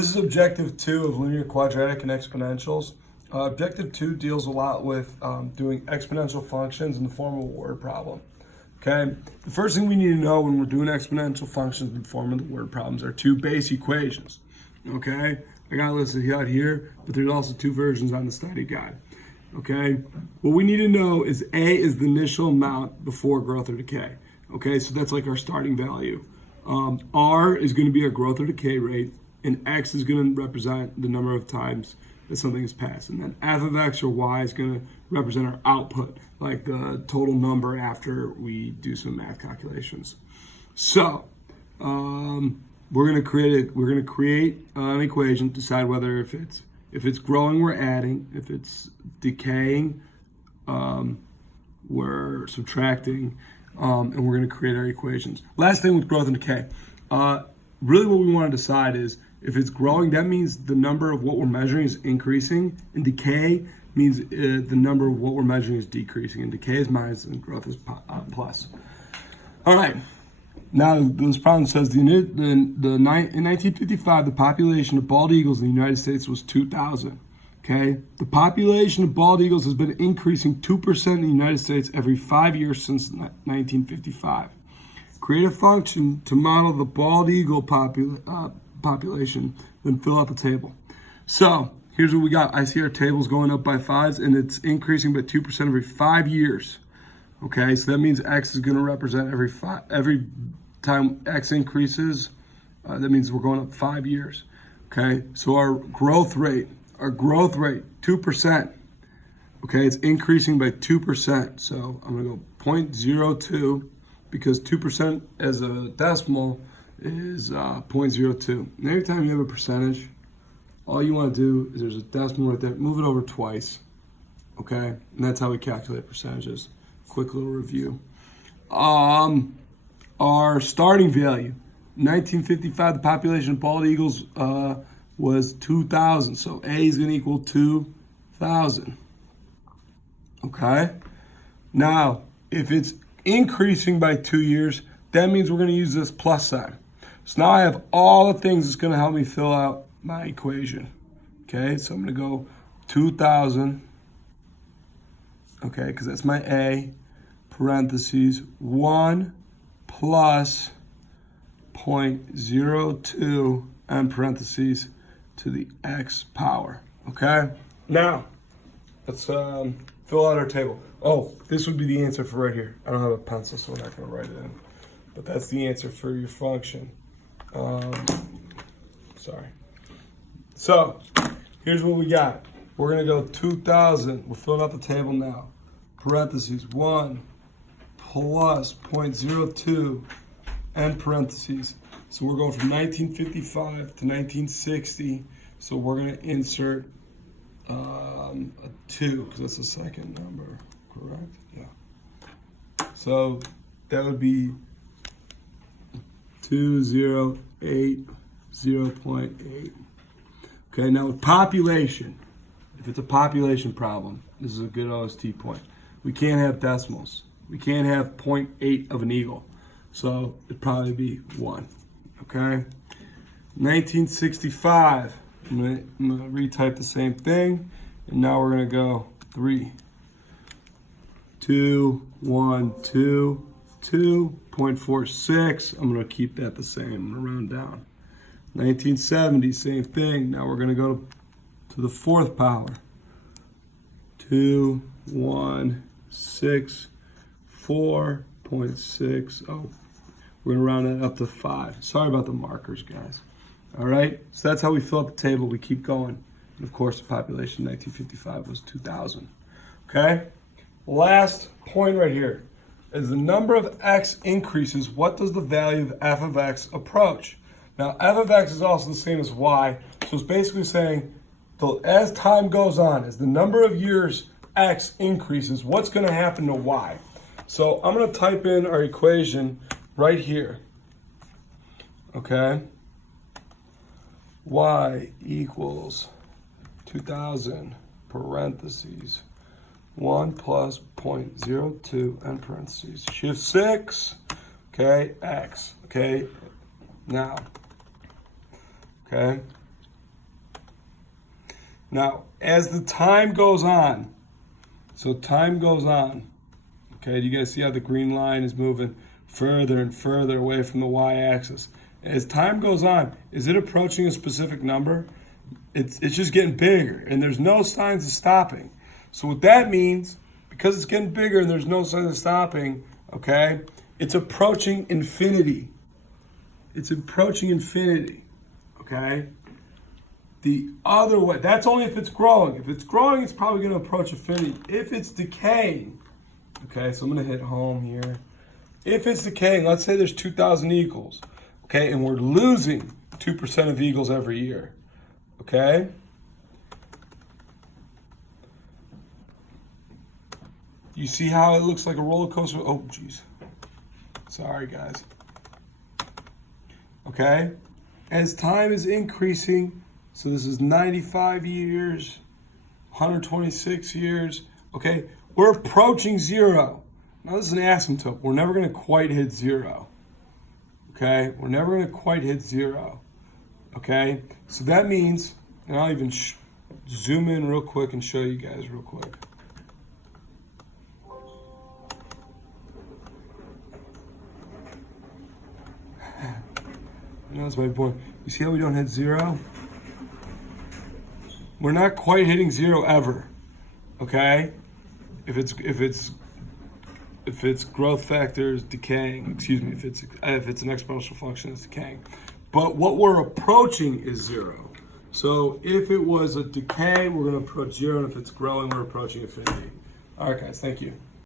This is objective 2 of linear, quadratic, and exponentials. Objective 2 deals a lot with doing exponential functions in the form of a word problem. Okay, the first thing we need to know when we're doing exponential functions in the form of the word problems are two base equations. Okay, I got it listed out here, but there's also two versions on the study guide. Okay, what we need to know is A is the initial amount before growth or decay. Okay, so that's like our starting value. R is going to be our growth or decay rate, and X is going to represent the number of times that something is passed. And then f of X or Y is going to represent our output, like the total number after we do some math calculations. So we're going to create an equation, decide whether if it's growing, we're adding. If it's decaying, we're subtracting. And we're going to create our equations. Last thing with growth and decay. Really what we want to decide is if it's growing, that means the number of what we're measuring is increasing. And decay means the number of what we're measuring is decreasing. And decay is minus and growth is plus. All right. Now, this problem says in 1955, the population of bald eagles in the United States was 2,000. Okay, the population of bald eagles has been increasing 2% in the United States every 5 years since 1955. Create a function to model the bald eagle population, then fill out the table. So here's what we got. I see our table's going up by 5s, and it's increasing by 2% every 5 years. Okay, so that means X is going to represent every time X increases. That means we're going up 5 years. Okay, so our growth rate, 2%. Okay, it's increasing by 2%. So I'm gonna go 0.02 because 2% as a decimal is 0.02. And every time you have a percentage, all you want to do is there's a decimal right there, move it over twice. Okay, and that's how we calculate percentages. Quick little review. Our starting value, 1955, the population of bald eagles was 2,000. So A is going to equal 2,000. Okay? Now, if it's increasing by 2 years, that means we're going to use this plus sign. So now I have all the things that's going to help me fill out my equation. Okay? So I'm going to go 2,000. Okay? Because that's my A. Parentheses 1 plus 0.02 and parentheses to the X power. Okay? Now, let's fill out our table. Oh, this would be the answer for right here. I don't have a pencil, so we're not going to write it in. But that's the answer for your function. Sorry. So, here's what we got. We're going to go 2,000. We're filling out the table now. Parentheses 1 plus 0.02 and parentheses. So we're going from 1955 to 1960. So we're going to insert a 2 because that's the second number, correct? Yeah. So that would be 2080.8. Okay, now with population, if it's a population problem, this is a good OST point. We can't have decimals. We can't have 0.8 of an eagle. So it'd probably be 1. Okay, 1965. I'm gonna retype the same thing, and now we're gonna go 3, 2, 1, 2, 2.46. I'm gonna keep that the same. I'm gonna round down. 1970, same thing. Now we're gonna go to the 4th power. 2, 1, 6, 4.6. Oh. We're going to round that up to 5. Sorry about the markers, guys. All right? So that's how we fill up the table. We keep going. And of course, the population in 1955 was 2,000. Okay? Last point right here. As the number of X increases, what does the value of f of X approach? Now, f of X is also the same as Y. So it's basically saying, as time goes on, as the number of years X increases, what's going to happen to Y? So I'm going to type in our equation right here. Okay? Y equals 2,000 parentheses 1 plus 0.02 and parentheses. Shift 6. Okay, X. Okay? Now. Okay? Now, as the time goes on, so time goes on, okay, do you guys see how the green line is moving further and further away from the y-axis? As time goes on, is it approaching a specific number? It's just getting bigger, and there's no signs of stopping. So what that means, because it's getting bigger and there's no signs of stopping, okay, it's approaching infinity. It's approaching infinity, okay? The other way, that's only if it's growing. If it's growing, it's probably going to approach infinity. If it's decaying, okay, so I'm going to hit home here. If it's decaying, let's say there's 2,000 eagles, okay, and we're losing 2% of eagles every year, okay? You see how it looks like a roller coaster? Oh, geez. Sorry, guys. Okay? As time is increasing, so this is 95 years, 126 years, okay? We're approaching zero. Now, this is an asymptote. We're never going to quite hit zero, okay? We're never going to quite hit zero, okay? So that means, and I'll even zoom in real quick and show you guys real quick. That's my point. You see how we don't hit zero? We're not quite hitting zero ever, okay? If its growth factor is decaying, excuse me, if it's an exponential function that's decaying. But what we're approaching is zero. So if it was a decay, we're going to approach zero, and if it's growing, we're approaching infinity. All right, guys, thank you.